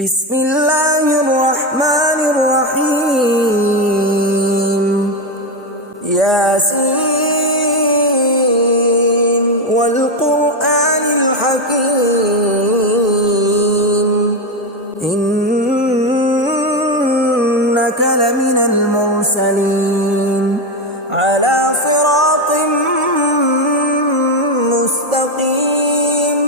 بسم الله الرحمن الرحيم ياسين والقرآن الحكيم إنك لمن المرسلين على صراط مستقيم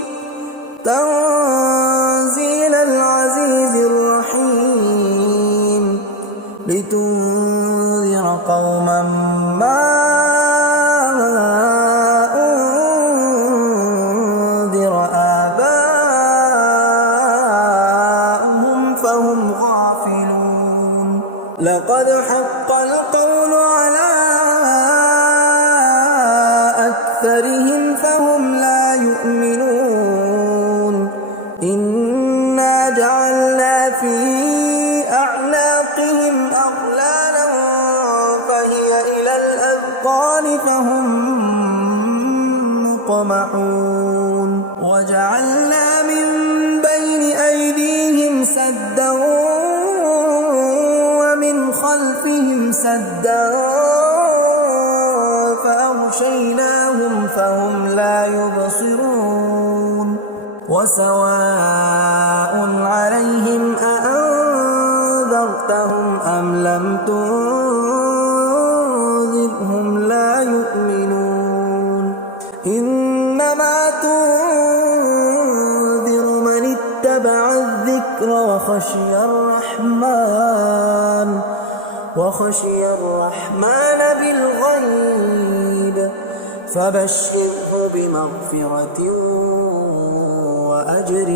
تنزيل العزيز الرحيم لتنذر قوما ما أنذر آباؤهم فهم غافلون لقد حق القول على أكثرهم فهم لا يؤمنون إنا جعلنا في أعناقهم أغلالا فهي إلى الأذقان فهم مقمحون وجعلنا من بين أيديهم سدا ومن خلفهم سدا فأغشيناهم فهم لا يبصرون وسواء عليهم أأنذرتهم أم لم تنذرهم لا يؤمنون إنما تنذر من اتبع الذكر وخشي الرحمن بالغيب فبشره بمغفرة وأجر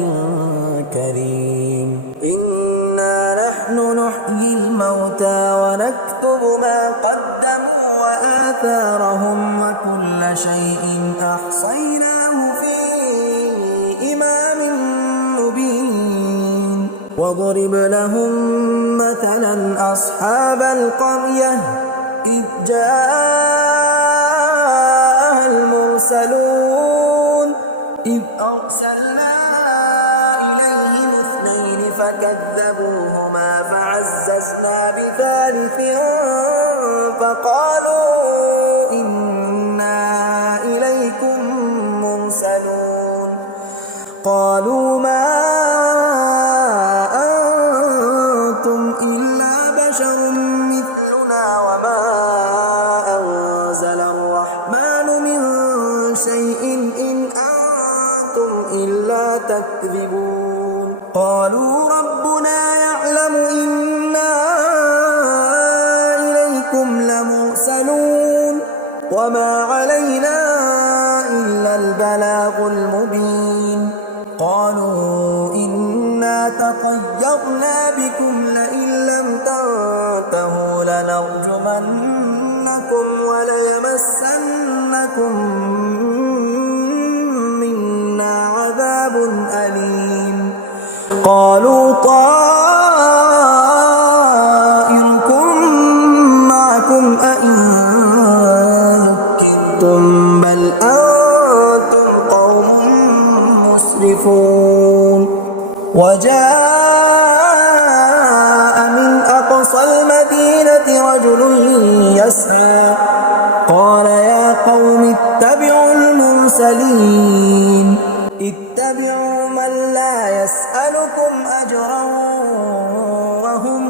كريم إنا نحن نحيي الموتى ونكتب ما قدموا وآثارهم وكل شيء أحصيناه في إمام مبين واضرب لهم مثلا أصحاب القرية إذ جاءها المرسلون إذ أرسلنا إليهم اثنين فكذبوهما فعززنا بثالث فقالوا إنا إليكم مرسلون قالوا ما أنتم إلا بشر مثلنا وما أنزل الرحمن من شيء إن أنتم إلا تكذبون قالوا ربنا يعلم إنا إليكم لمرسلون وما علينا إلا البلاغ المبين قالوا إنا تطيرنا بكم لئن لم تنتهوا لنرجمنكم وليمسنكم منا عذاب أليم قالوا طائركم معكم أئن ذكرتم بل أنتم قوم مسرفون وجاء من أقصى المدينة رجل يسعى قال يا قوم اتبعوا المرسلين اتبعوا من لا يسألكم أجرا وهم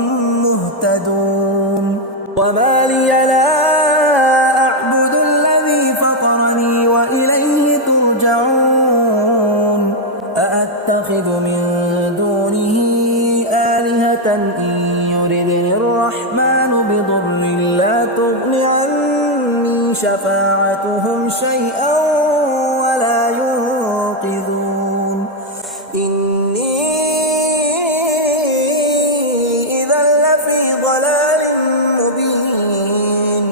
مهتدون وما لي لا أعبد الذي فطرني وإليه ترجعون أأتخذ من دونه آلهة إن يردني الرحمن بضر لا تغن عني شفاعتهم شيئا ولا ينقذون إني إذا لفي ضلال مبين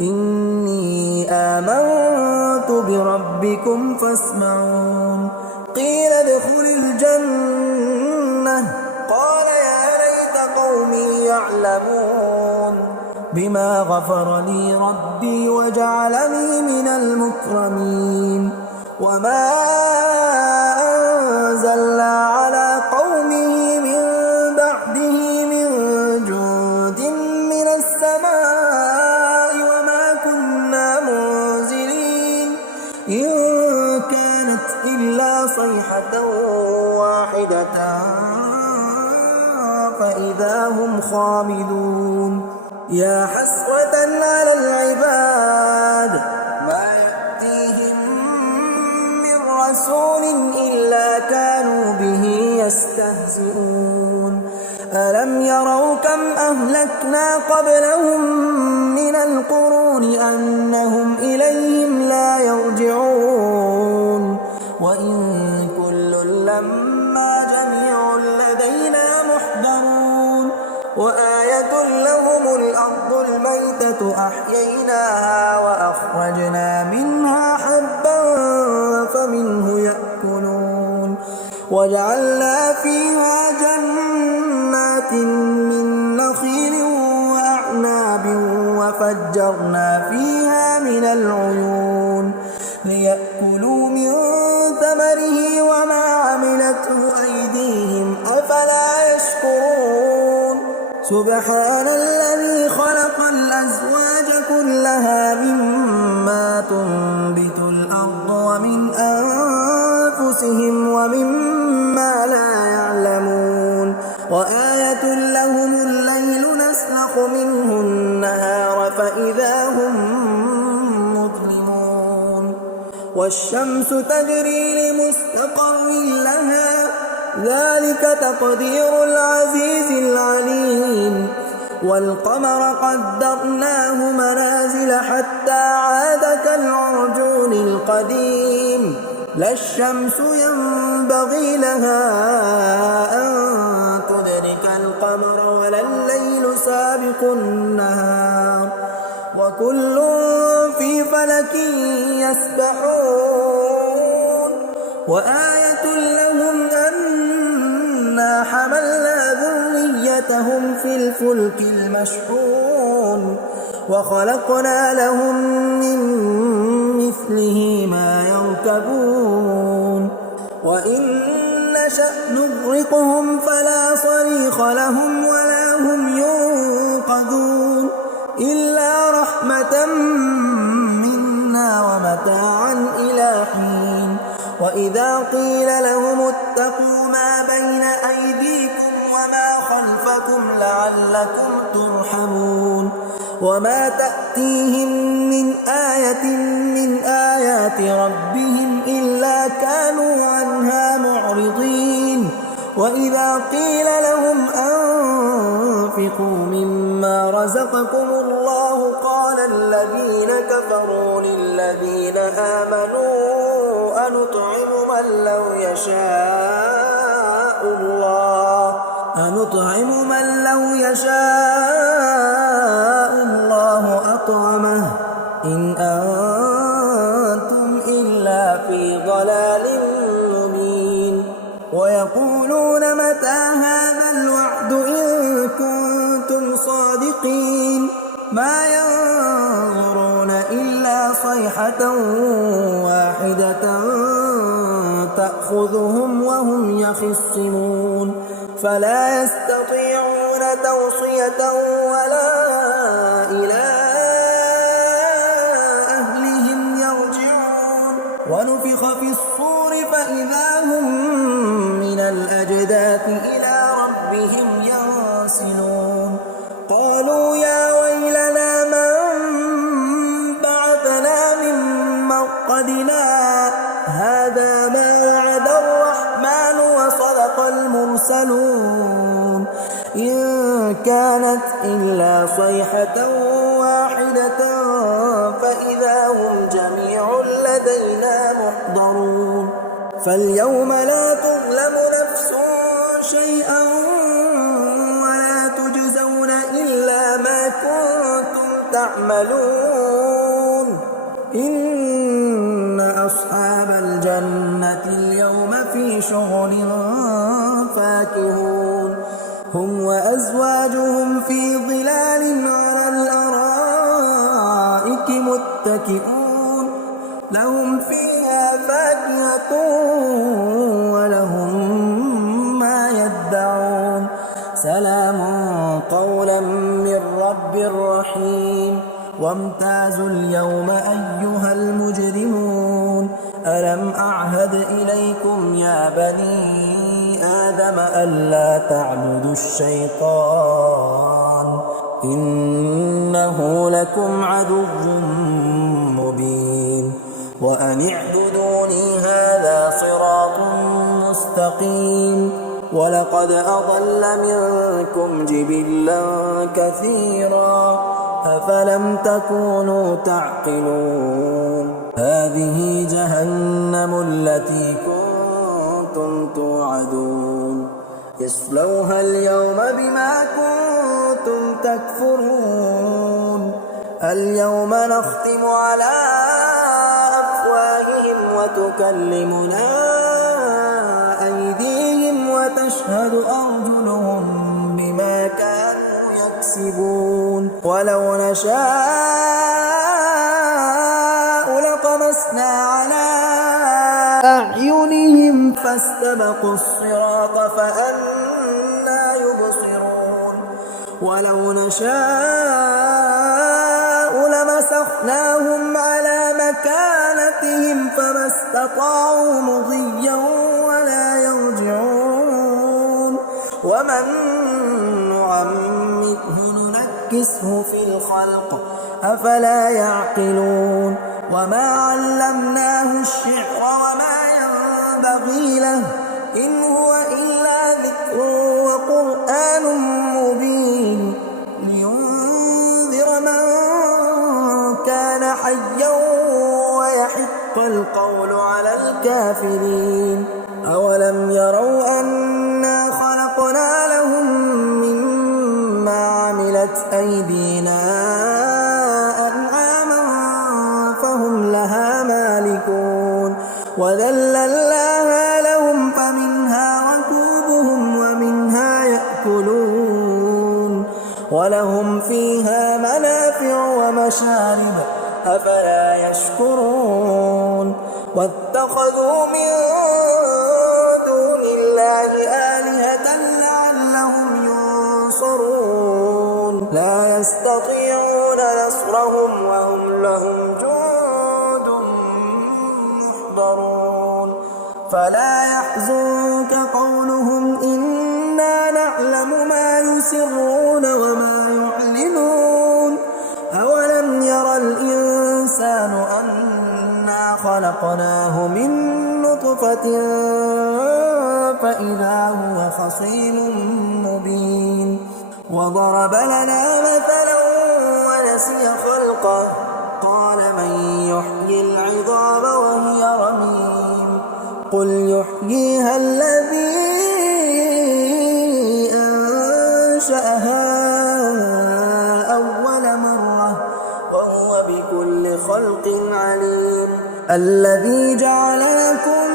إني آمنت بربكم فاسمعون قيل ادخل الجنة قال يا ليت قومي يعلمون بما غفر لي ربي وجعلني من المكرمين وما أنزلنا على قومه من فإذا هم خامدون يا حسرة على العباد ما يأتيهم من رسول إلا كانوا به يستهزئون ألم يروا كم أهلكنا قبلهم من القرون أنهم إليهم لا يرجعون وإن كل لما جميع لدينا محضرون وآية لهم الأرض الميتة أحييناها وأخرجنا منها حبا فمنه يأكلون وجعلنا فيها جنات من نخيل وأعناب وفجرنا فيها من العيون ليأكلوا من ثمره وما عملته أيديهم أفلا يشكرون سبحان الذي خلق الأزواج كلها مما تنبت الأرض ومن أنفسهم ومما لا يعلمون وآية لهم الليل نسلخ منه النهار فإذا هم مظلمون والشمس تجري لمستقر لها ذلك تقدير العزيز العليم والقمر قدرناه منازل حتى عاد كالعرجون القديم لا الشمس ينبغي لها أن تدرك القمر ولا الليل سابق النهار وكل في فلك يسبحون وآية لهم أنا حملنا ذريتهم في الفلك المشحون وخلقنا لهم من مثله ما يركبون وإن نشأ نغرقهم فلا صريخ لهم ولا هم ينقذون إلا رحمة منا ومتاعا إلى حين وإذا قيل لهم اتقوا ما بين أيديكم وما خلفكم لعلكم ترحمون وما تأتيهم من آية من آيات ربهم إلا كانوا عنها معرضين وإذا قيل لهم أنفقوا مما رزقكم الله قال الذين كفروا للذين آمنوا أنطعم من لو يشاء الله أطعمه إن أنتم إلا في ضلال مبين ويقولون متى هذا الوعد إن كنتم صادقين ما ينظرون إلا صيحة واحدة تأخذهم وهم يخصمون فلا يستطيعون توصية ولا إلى أهلهم يرجعون ونفخ في الصور فإذا هم من الأجداث إلى ربهم ينسلون قالوا يا ويلنا من بعثنا من مرقدنا هذا ما وعد الرحمن وصدق المرسلون إن كانت إلا صيحة واحدة فإذا هم جميع لدينا محضرون فاليوم لا تظلم نفس شيئا ولا تجزون إلا ما كنتم تعملون إن أصحاب الجنة اليوم في شغل فاكهون هم وأزواجهم في ظلال على الأرائك متكئون لهم فيها فاكهة ولهم ما يدعون سلام قولا من رب رحيم وامتازوا اليوم أيها المجرمون ألم أعهد إليكم يا بني آدم آدم ألا تعبدوا الشيطان إنه لكم عدو مبين وأن اعبدوني هذا صراط مستقيم ولقد أضل منكم جبلا كثيرا أفلم تكونوا تعقلون هذه جهنم التي كنتم توعدون اصلوها اليوم بما كنتم تكفرون اليوم نختم على أفواههم وتكلمنا أيديهم وتشهد أرجلهم بما كانوا يكسبون ولو نشاء لطمسنا على أعينهم فاستبقوا الصراط فأنى يبصرون ولو نشاء لمسخناهم على مكانتهم فما استطاعوا مضيا ولا يرجعون ومن نعمره ننكسه في الخلق أفلا يعقلون وما علمناه الشعر وما ينبغي له إن هو إلا ذكر وقرآن مبين لينذر من كان حيا ويحق القول على الكافرين أولم يروا أنا خلقنا لهم مما عملت أيدينا أنعاما فهم لها مالكون وذللناها لهم فمنها ركوبهم ومنها يأكلون ولهم فيها منافع ومشارب أفلا يشكرون واتخذوا من دون الله آلهة لعلهم ينصرون لا يستطيعون نصرهم وهم لهم جند محضرون فلا يحزنك قولهم إنا نعلم ما يسرون وما يعلنون أولم يرى الإنسان أنا خلقناه من نطفة فإذا هو خصيم مبين وضرب لنا مثلا ونسي خلقه قال من يحيي العظام وهي رميم قل يحييها الذي أنشأها أول مرة وهو بكل خلق عليم الذي جعل لكم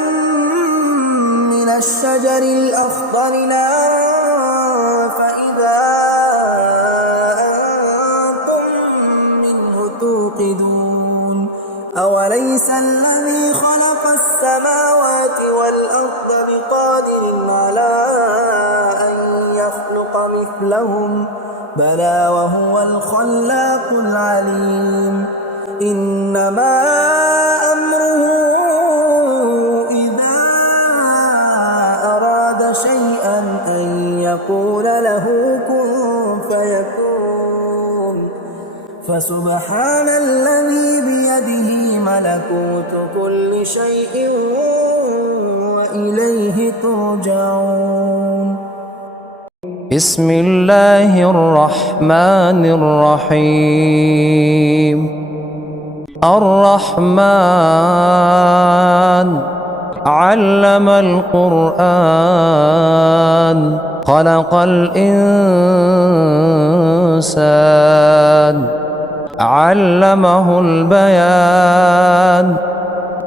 من الشجر الأخضر نارا فإذا أنتم منه توقدون أوليس الذي خلق السماوات والأرض بقادر على أن يخلق مثلهم بلى وهو الخلاق العليم إنما أمره إذا أراد شيئا أن يقول له كن فيكون فسبحان الذي بيده ملكوت كل شيء وإليه ترجعون بسم الله الرحمن الرحيم الرحمن علم القرآن خلق الإنسان علمه البيان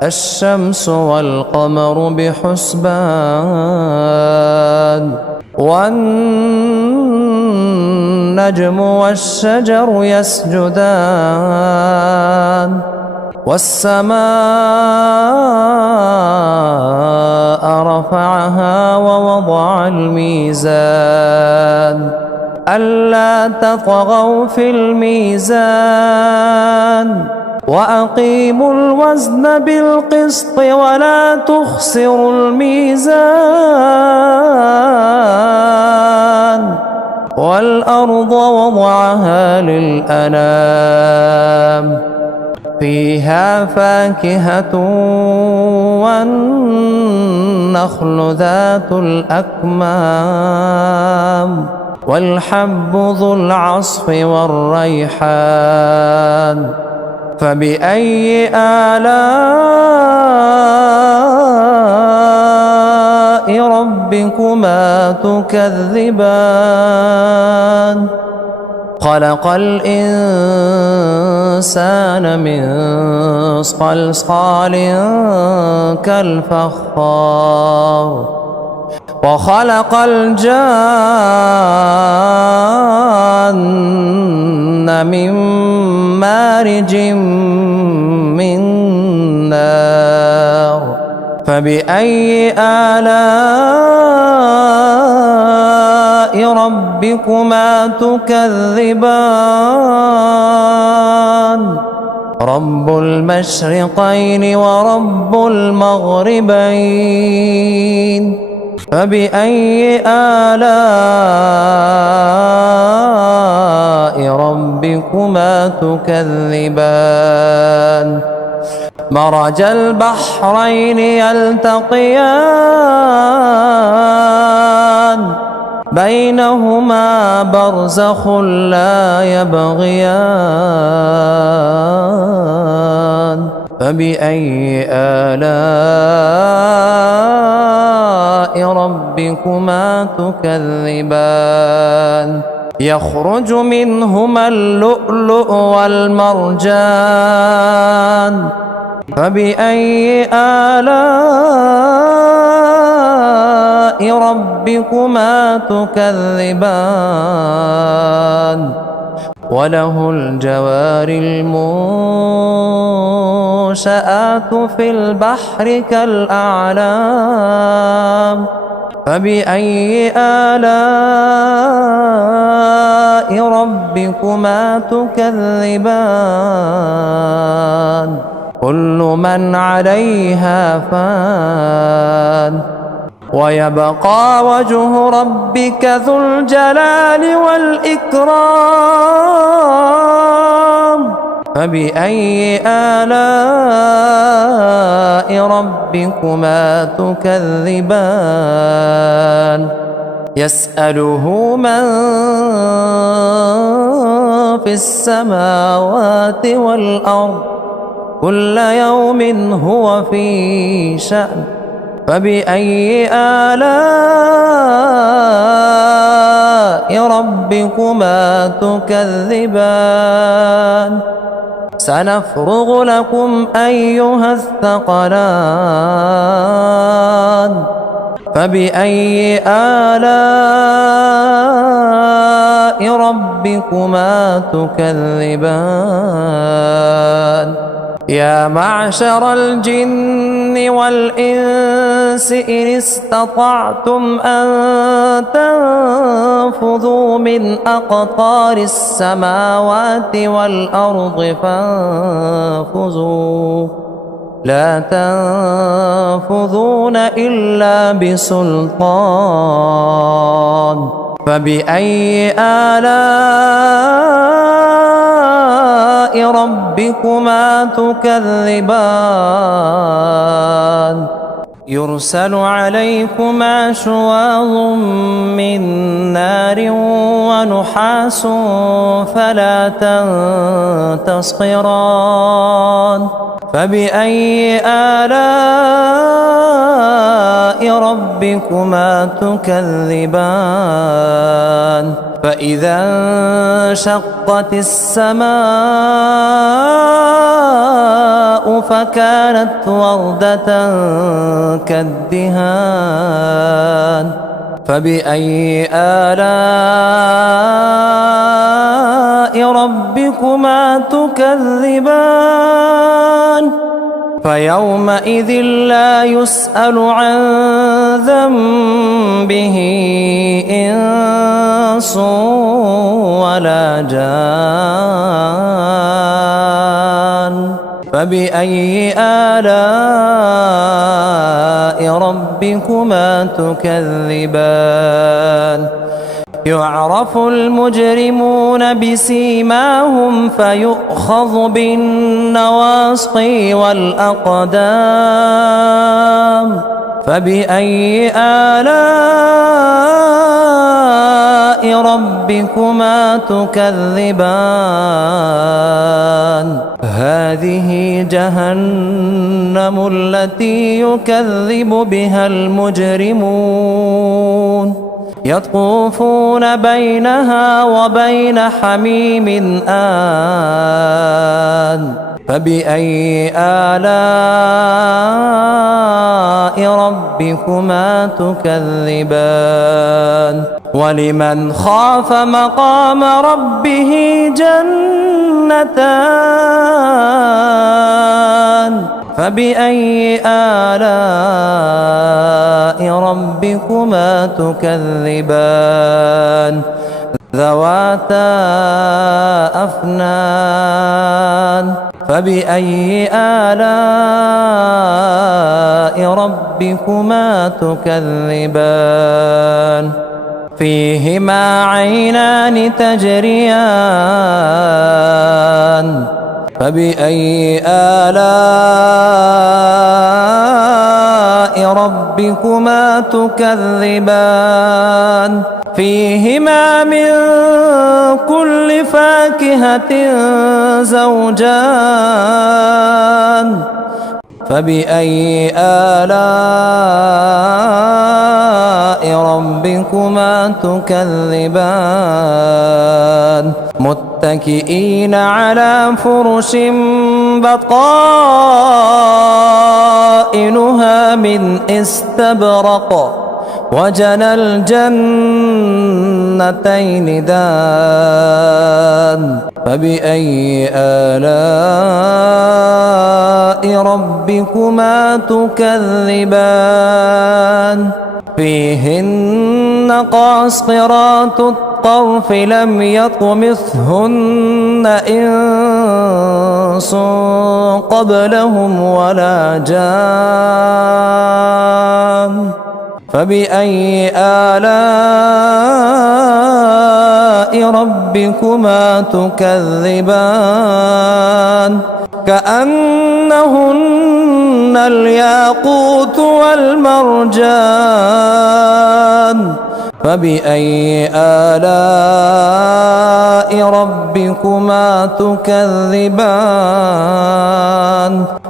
الشمس والقمر بحسبان والنجم والشجر يسجدان والسماء رفعها ووضع الميزان ألا تطغوا في الميزان وأقيموا الوزن بالقسط ولا تخسروا الميزان والأرض وضعها للأنام فيها فاكهة والنخل ذات الأكمام والحب ذو العصف والريحان فبأي آلاء ربكما تكذبان خلق الإنسان من صلصال كالفخار وخلق الجان من مارج من نار فبأي آلاء ربكما تكذبان رب المشرقين ورب المغربين فبأي آلاء ربكما تكذبان مرج البحرين يلتقيان بينهما برزخ لا يبغيان فبأي آلاء ربكما تكذبان يخرج منهما اللؤلؤ والمرجان فبأي آلاء ربكما تكذبان وله الجوار المنشآت في البحر كالأعلام فبأي آلاء ربكما تكذبان كل من عليها فان ويبقى وجه ربك ذو الجلال والإكرام فبأي آلاء ربكما تكذبان يسأله من في السماوات والأرض كل يوم هو في شأن فبأي آلاء ربكما تكذبان سنفرغ لكم أيها الثقلان فبأي آلاء ربكما تكذبان يا معشر الجن والإنس إن استطعتم أن تنفذوا من أقطار السماوات والأرض فانفذوا لا تنفذون إلا بسلطان فبأي آلاء ربكما تكذبان يرسل عليكما شواظ من نار ونحاس فلا تنتصران فبأي آلاء ربكما تكذبان فإذا انشقت السماء فكانت وردة كالدهان فبأي آلاء ربكما تكذبان فيومئذ لا يسأل عن ذنبه إنس ولا جان فبأي آلاء ربكما تكذبان يعرف المجرمون بسيماهم فيؤخذ بالنواصي والأقدام فبأي آلاء ربكما تكذبان هذه جهنم التي يكذب بها المجرمون يطوفون بينها وبين حميم آن فبأي آلاء ربكما تكذبان ولمن خاف مقام ربه جنتان فبأي آلاء ربكما تكذبان ذواتا أفنان فبأي آلاء ربكما تكذبان فيهما عينان تجريان فبأي آلاء ربكما تكذبان فيهما من كل فاكهة زوجان فبأي آلاء ربكما تكذبان متكئين على فرش بطائنها من استبرق وجنى الجنتين دان فبأي آلاء ربكما تكذبان فيهن قاصرات الطرف لم يطمثهن إنس قبلهم ولا جان فبأي آلاء ربكما تكذبان كأنهن الياقوت والمرجان فبأي آلاء ربكما تكذبان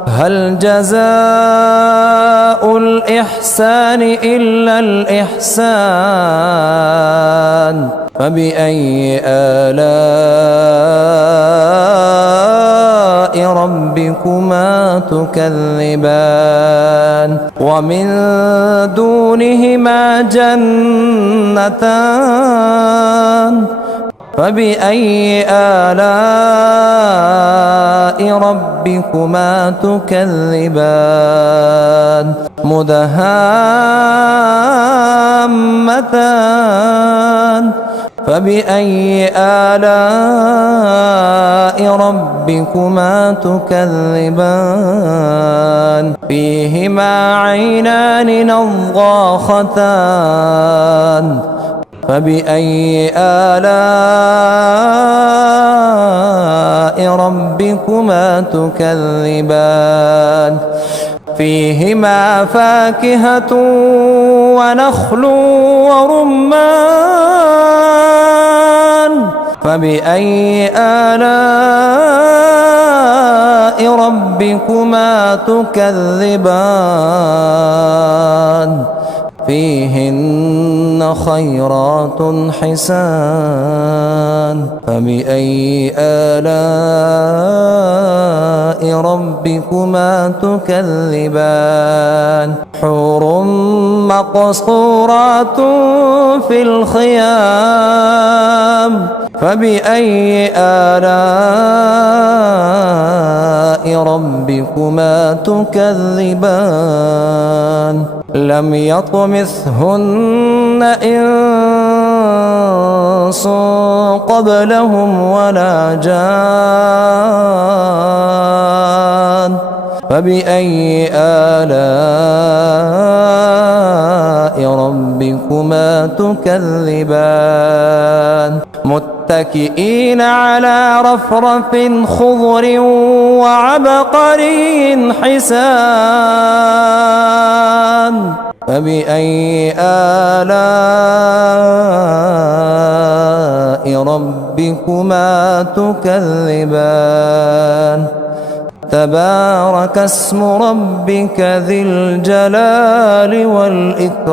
هل جزاء الإحسان إلا الإحسان فبأي آلاء ربكما تكذبان ومن دونهما جنتان فبأي آلاء ربكما تكذبان مدهامتان فبأي آلاء ربكما تكذبان فيهما عينان نضاختان فبأي آلاء ربكما تكذبان فيهما فاكهة ونخل ورمان فبأي آلاء ربكما تكذبان فيهن خيرات حسان فبأي آلاء ربكما تكذبان حور مقصورات في الخيام فبأي آلاء ربكما تكذبان لم يطمثهن إنس قبلهم ولا جان فبأي آلاء ربكما تكذبان متكئين على رفرف خضر وعبقري حسان فبأي آلاء ربكما تكذبان تبارك اسم ربك ذي الجلال والإكرام